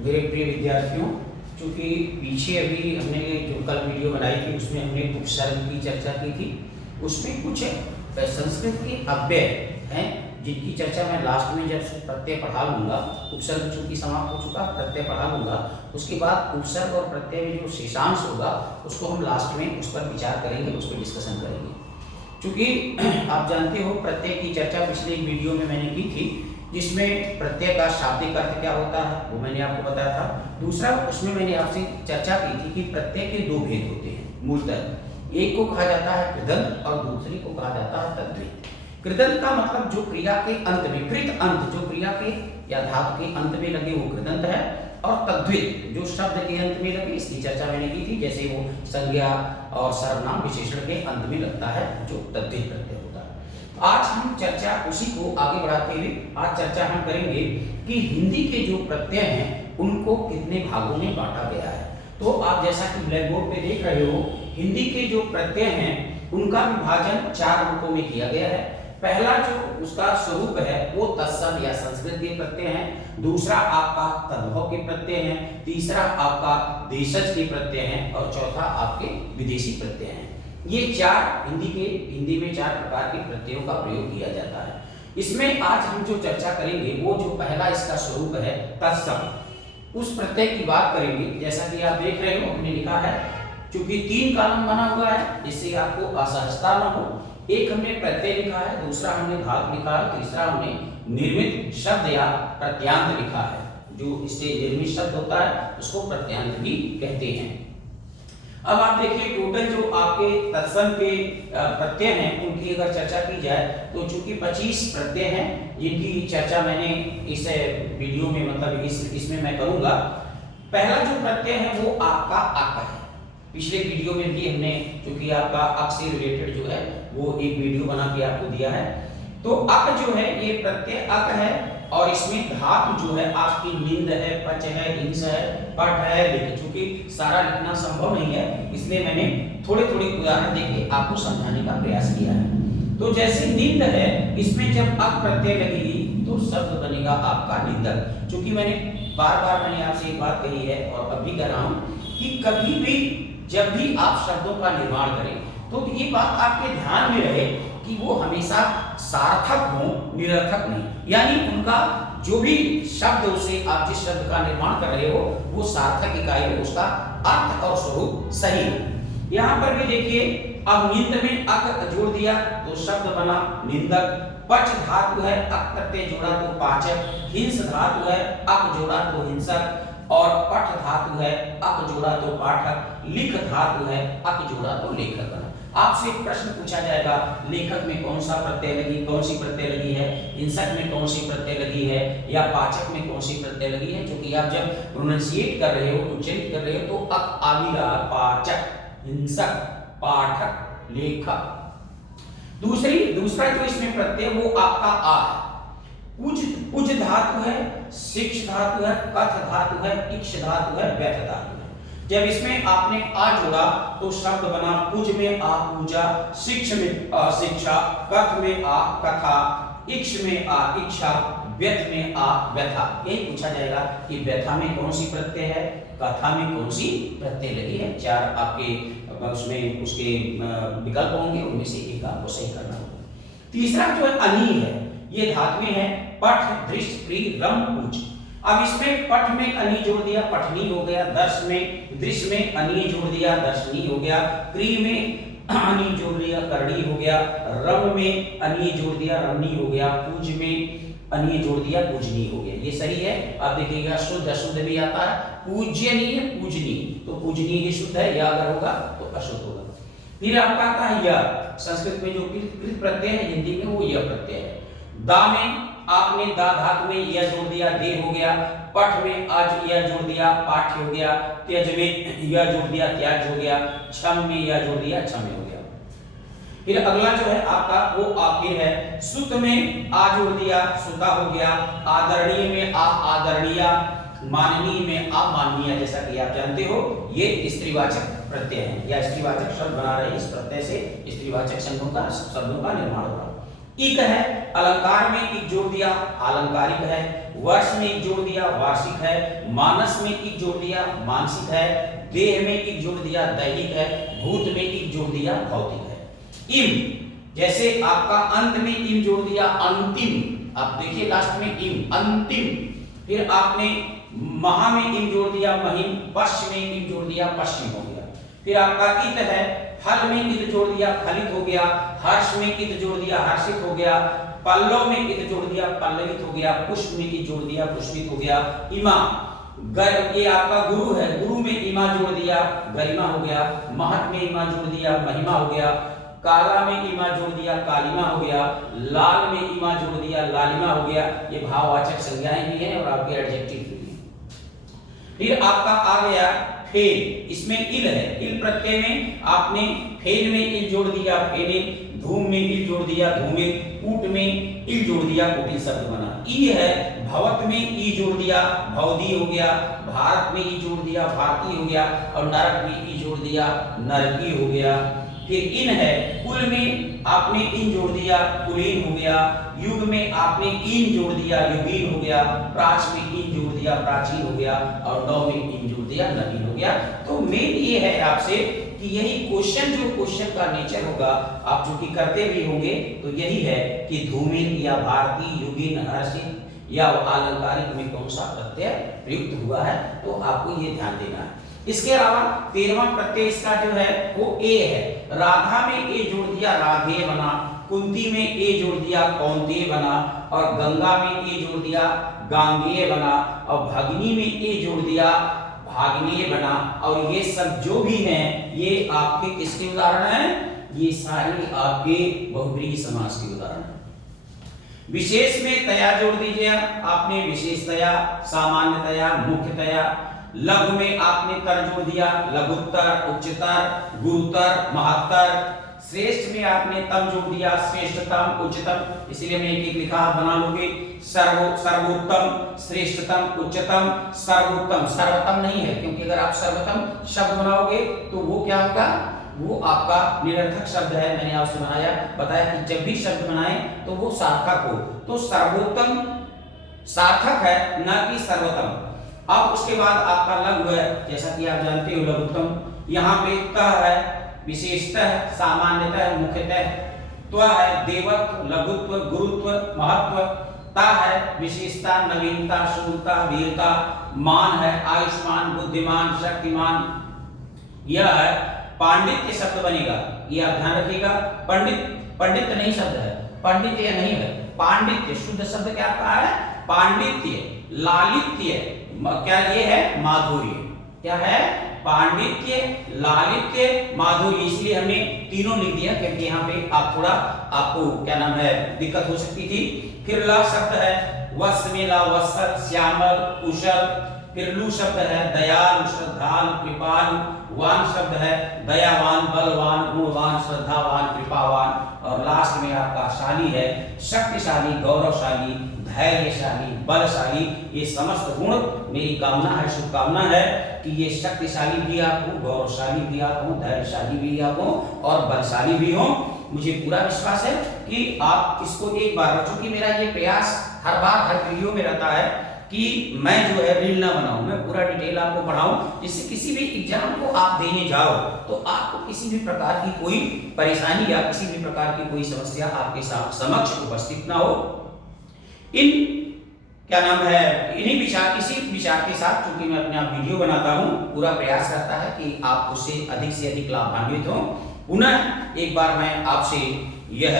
मेरे प्रिय विद्यार्थियों, चूँकि पीछे अभी हमने जो कल वीडियो बनाई थी उसमें हमने उपसर्ग की चर्चा की थी। उसमें कुछ संस्कृत के अव्यय हैं जिनकी चर्चा मैं लास्ट में जब प्रत्यय पढ़ा लूँगा, उपसर्ग चूँकि समाप्त हो चुका, प्रत्यय पढ़ा लूँगा, उसके बाद उपसर्ग और प्रत्यय में जो शेषांश होगा उसको हम लास्ट में उस पर विचार करेंगे, उस पर डिस्कशन करेंगे। चूँकि आप जानते हो प्रत्यय की चर्चा पिछले एक वीडियो में मैंने की थी, जिसमें प्रत्यय का शाब्दिक अर्थ क्या होता है वो मैंने आपको बताया था। दूसरा, उसमें मैंने आपसे चर्चा की थी कि प्रत्यय के दो भेद होते हैं मूलतः। एक को कहा जाता है कृदंत और दूसरे को कहा जाता है तद्धित। कृदंत का मतलब जो क्रिया के अंत में, कृत अंत जो क्रिया के या धातु के अंत में लगे वो कृदंत है, और तद्धित जो शब्द के अंत में लगे, इसकी चर्चा मैंने की थी। जैसे वो संज्ञा और सर्वनाम विशेषण के अंत में लगता है जो तद्धित प्रत्यय होता है। आज हम चर्चा उसी को आगे बढ़ाते हुए आज चर्चा हम करेंगे कि हिंदी के जो प्रत्यय हैं उनको कितने भागों में बांटा गया है। तो आप जैसा कि ब्लैक बोर्ड पे देख रहे हो, हिंदी के जो प्रत्यय हैं उनका विभाजन 4 रूपों में किया गया है। पहला जो उसका स्वरूप है वो तत्सम या संस्कृत के प्रत्यय हैं, दूसरा आपका तद्भव के प्रत्यय हैं, तीसरा आपका देशज के प्रत्यय हैं, और चौथा आपके विदेशी प्रत्यय हैं। ये 4 हिंदी में 4 प्रकार के प्रत्ययों का प्रयोग किया जाता है। इसमें आज हम जो चर्चा करेंगे वो जो पहला इसका स्वरूप है तत्सम, उस प्रत्यय की बात करेंगे। जैसा कि आप देख रहे हो हमने लिखा है, चूंकि 3 कॉलम बना हुआ है जिससे आपको असहजता न हो। एक हमने प्रत्यय लिखा है, दूसरा हमने धातु लिखा है, तीसरा हमने निर्मित शब्द या प्रत्यांत लिखा है। जो इससे निर्मित शब्द होता है उसको प्रत्यांत भी कहते हैं। अब आप देखिए टोटल जो आपके तत्सम के प्रत्यय हैं उनकी अगर चर्चा की जाए तो चूंकि 25 प्रत्यय हैं जिनकी चर्चा मैंने इस वीडियो में मतलब इसमें मैं करूंगा। पहला जो प्रत्यय है वो आपका अक है। पिछले वीडियो में भी हमने चूंकि आपका अक से रिलेटेड जो है वो एक वीडियो बना के आपको दिया है। तो अक जो है ये प्रत्यय अक है, और इसमें धातु जो है आपकी निंद है, पच है, हिंस है, पट है, लिख। चूंकि सारा लिखना संभव नहीं है इसलिए मैंने थोड़े थोड़े उदाहरण देके आपको समझाने का प्रयास किया है। तो जैसे निंद है, इसमें जब अक प्रत्यय लगेगी तो शब्द बनेगा आपका निंदक। चूंकि मैंने बार मैंने आपसे एक बात कही है और अब भी कह रहा हूं कि कभी भी जब भी आप शब्दों का निर्माण करें तो ये बात आपके ध्यान में रहे कि वो हमेशा सार्थक हो, निरर्थक नहीं। यानी उनका जो भी शब्द उसे आप जिस शब्द का निर्माण कर रहे हो वो सार्थक इकाई हो, उसका अर्थ और स्वरूप सही हो। यहाँ पर भी देखिए, अब निंद में अक जोड़ दिया तो शब्द बना निंदक। पच धातु है, अक प्रत्यय जोड़ा तो पाचक। हिंस धातु है, अक जोड़ा तो हिंसक। और पठ धातु है, अक जोड़ा तो पाठक। लिख धातु है, अक जोड़ा तो लेखक बना। आपसे प्रश्न पूछा जाएगा लेखक में कौन सा प्रत्यय लगी, कौन सी प्रत्यय लगी है, हिंसक में कौन सी प्रत्यय लगी है, या पाचक में कौन सी प्रत्यय लगी है। क्योंकि आप जब प्रोनाउंसिएट कर रहे हो, उच्चारित कर रहे हो तो अक आ रहा, पाचक, हिंसक, पाठक, लेखक। दूसरा जो इसमें प्रत्यय वो आपका आ है। कुज धातु है, शिक्ष धातु है, कथ धातु है, इक्ष धातु है, व्यथ धातु है। जब इसमें आपने आ जोड़ा तो शब्द बना कुज में आ पूजा, शिक्ष में आ शिक्षा, कथ में आ कथा, इक्ष में आ इच्छा, व्यथ में आ व्यथा। यही पूछा जाएगा कि व्यथा में कौन सी प्रत्यय है, कथा में कौन सी प्रत्यय लगी है। 4 आपके उसमें उसके विकल्प होंगे, उनमें से एक आपको सही करना होगा। तीसरा जो है अनी है, ये धातुएं हैं पठ, दृश्य, प्री, रम, पूज। अब इसमें पठ में अनी जोड़ दिया, पठनी हो गया। दर्श में, दृश्य में अनी जोड़ दिया, दर्शनी हो गया। क्री में अनी जोड़ दिया, करणी हो गया। रम में अनी जोड़ दिया, रमणी हो गया। पूज में अनी जोड़ दिया, पूजनी हो गया। ये सही है। आप देखिएगा शुद्ध अशुद्ध भी आता है, पूज्यनीय, पूजनी, तो पूजनी ही शुद्ध है, या अगर होगा तो अशुद्ध होगा। फिर आपका आता है य, संस्कृत में जो कृत प्रत्यय है हिंदी में वो य प्रत्यय है। दा में आपने दा धातु में य जोड़ दिया, दे हो गया। पठ में आज य जोड़ दिया, पाठ्य हो गया। त्यज में य जोड़ दिया, त्याज हो गया। क्षम में य जोड़ दिया, क्षम हो गया। फिर अगला जो है आपका वो आखिर है। सुत में आ जोड़ दिया, सुता हो गया। आदरणीय में आ आदरणीय, माननीय में आ माननीय। जैसा कि आप जानते हो ये स्त्रीवाचक प्रत्यय है या स्त्रीवाचक शब्द बना रहे हैं, इस प्रत्यय से स्त्रीवाचक शब्दों का निर्माण होगा। इक है, अलंकार में इक जोड़ दिया, आलंकारिक है। वर्ष में इक जोड़ दिया, वार्षिक है। मानस में इक जोड़ दिया, मानसिक है। देह में इक जोड़ दिया, दैहिक है। भूत में इक जोड़ दिया, भौतिक है। इम, जैसे आपका अंत में इम जोड़ दिया, अंतिम, आप देखिए लास्ट में इम, अंतिम। फिर आपने महा में इम जोड़ दिया, महिम। पश्च में इम जोड़ दिया, पश्चिम हो गया। फिर आपका इत है, फल में इत जोड़ दिया, फलित हो गया। हर्ष में इत जोड़ दिया, हर्षित हो गया। पल्लव में इत जोड़ दिया, पल्लवित हो गया। पुष्प में इत जोड़ दिया, पुष्पित हो गया। इमा, ये आपका गुरु है, गुरु में इमा जोड़ दिया, गरिमा हो गया। महत में इमा जोड़ दिया, महिमा हो गया। काला में इमा जोड़ दिया, कालिमा हो गया। लाल में इमा जोड़ दिया, लालिमा हो गया। ये भाववाचक संज्ञाएं भी हैं और आपके एडजेक्टिव भी हैं। फिर आपका आ गया फेल, इसमें इल है, इल प्रत्यय में आपने फेल में इल जोड़ दिया, फेले। धूम में इल जोड़ दिया, धूमे। कूट में इल जोड़ दिया, कुटिल शब्द बना। ई है, भवत में ई जोड़ दिया, भौदी हो गया। भारत में ई जोड़ दिया, भारती हो गया। और नरक में ई जोड़ दिया, नरकी हो गया। फिर इन है, कुल में आपने इन जोड़ दिया, कुलीन हो गया। युग में आपने इन जोड़ दिया, युगीन हो गया। प्राच में इन जोड़ दिया, प्राचीन हो गया। और नौ में इन जोड़ दिया, नवीन हो गया। तो मेन ये है आपसे कि यही क्वेश्चन, जो क्वेश्चन का नेचर होगा, आप जो कि करते भी होंगे, तो यही है कि धूमिन या भारती, युगीन, हर्षित या अलंकारिक में कौन सा प्रत्यय प्रयुक्त हुआ है, तो आपको ये ध्यान देना है। इसके अलावा 13वां प्रत्यय इसका जो है वो ए है। राधा में ए जोड़ दिया, राधे बना। कुंती में ए जोड़ दिया, कौंते बना। और गंगा में ए जोड़ दिया, गांगेय बना। और भगनी में ए जोड़ दिया, भागनीय बना। और ये सब जो भी हैं, ये आपके किसके उदाहरण हैं? ये सारे आपके बहुब्रीहि समास के उदाहरण हैं। विशेष में तया जोड़ दीजिए आपने, विशेषतया, सामान्यतया, मुख्यतया। लघु में आपने तर जोड़ दिया, लघुत्तर, उच्चतर, गुरुतर, महत्तर। श्रेष्ठ में आपने तम जोड़ दिया, श्रेष्ठतम, उच्चतम। इसलिए मैं एक लिखा बना लोगे, सर्वोत्तम, श्रेष्ठतम, उच्चतम, सर्वोत्तम। सर्वोत्तम नहीं है, क्योंकि अगर आप सर्वोत्तम शब्द बनाओगे तो वो क्या होगा? वो आपका निरर्थक शब्द है। मैंने आपसे बताया कि जब भी शब्द बनाए तो वो सार्थक हो। तो सर्वोत्तम सार्थक है, न कि सर्वोत्तम। अब उसके बाद आपका लघु है, जैसा कि आप जानते हो, लघुत्तम। यहाँ पे त है, विशेषतः, सामान्यतः, मुख्यतः। त्व है, देवत्व, लघुत्व, गुरुत्व, महत्व। ता है, विशेषता, नवीनता, शूरता, वीरता। मान है, आयुष्मान, बुद्धिमान, शक्तिमान। यह है, पांडित्य शब्द बनेगा, ये आप ध्यान रखिएगा। पंडित, पंडित नहीं शब्द है, पंडित यह नहीं है, पांडित्य शुद्ध शब्द क्या कहा है? पांडित्य। लालित्य, क्या ये है? माधुर्य। क्या है? पांडित्य, लालित्य, माधुर्य। इसलिए हमने तीनों लिख दिया, क्योंकि यहाँ पे आप थोड़ा, आपको क्या नाम है, दिक्कत हो सकती थी। फिर ला शब्द है, वस्त्र में ला, वस्त्र, श्यामल, कुशल। फिर लू शब्द है, दयालु, श्रद्धालु, कृपालु। वान शब्द है, दयावान, बलवान, गुणवान, श्रद्धावान, कृपावान। और लास्ट में आपका शाली है, शक्तिशाली, गौरवशाली, धैर्यशाली, बलशाली। ये समस्त गुण मेरी कामना है, शुभकामना है कि ये शक्तिशाली भी आप हो, गौरवशाली भी आप हो, धैर्यशाली भी आप हो और बलशाली भी हो। मुझे पूरा विश्वास है कि आप इसको एक बार, चूंकि मेरा ये प्रयास हर बार हर वीडियो में रहता है कि मैं जो है रील ना बनाऊं, मैं पूरा डिटेल आपको पढ़ाऊं, जिससे किसी भी एग्जाम को आप देने जाओ तो आपको किसी भी प्रकार की कोई परेशानी या किसी भी प्रकार की कोई समस्या आपके समक्ष उपस्थित ना हो। इन क्या नाम है, इन्हीं विचार, इसी विचार के साथ चूंकि मैं अपने आप वीडियो बनाता हूं, पूरा प्रयास रहता है कि आप उससे अधिक लाभान्वित हो। पुनः एक बार मैं आपसे यह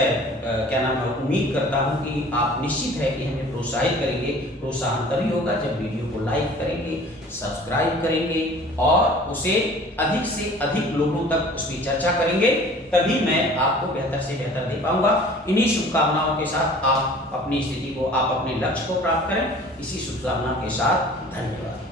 क्या नाम है, उम्मीद करता हूं कि आप निश्चित है कि हमें प्रोत्साहित करेंगे। प्रोत्साहन तभी होगा जब वीडियो को लाइक करेंगे, सब्सक्राइब करेंगे और उसे अधिक से अधिक लोगों तक उसकी चर्चा करेंगे, तभी मैं आपको बेहतर से बेहतर दे पाऊंगा। इन्हीं शुभकामनाओं के साथ आप अपनी स्थिति को, आप अपने लक्ष्य को प्राप्त करें। इसी शुभकामना के साथ धन्यवाद।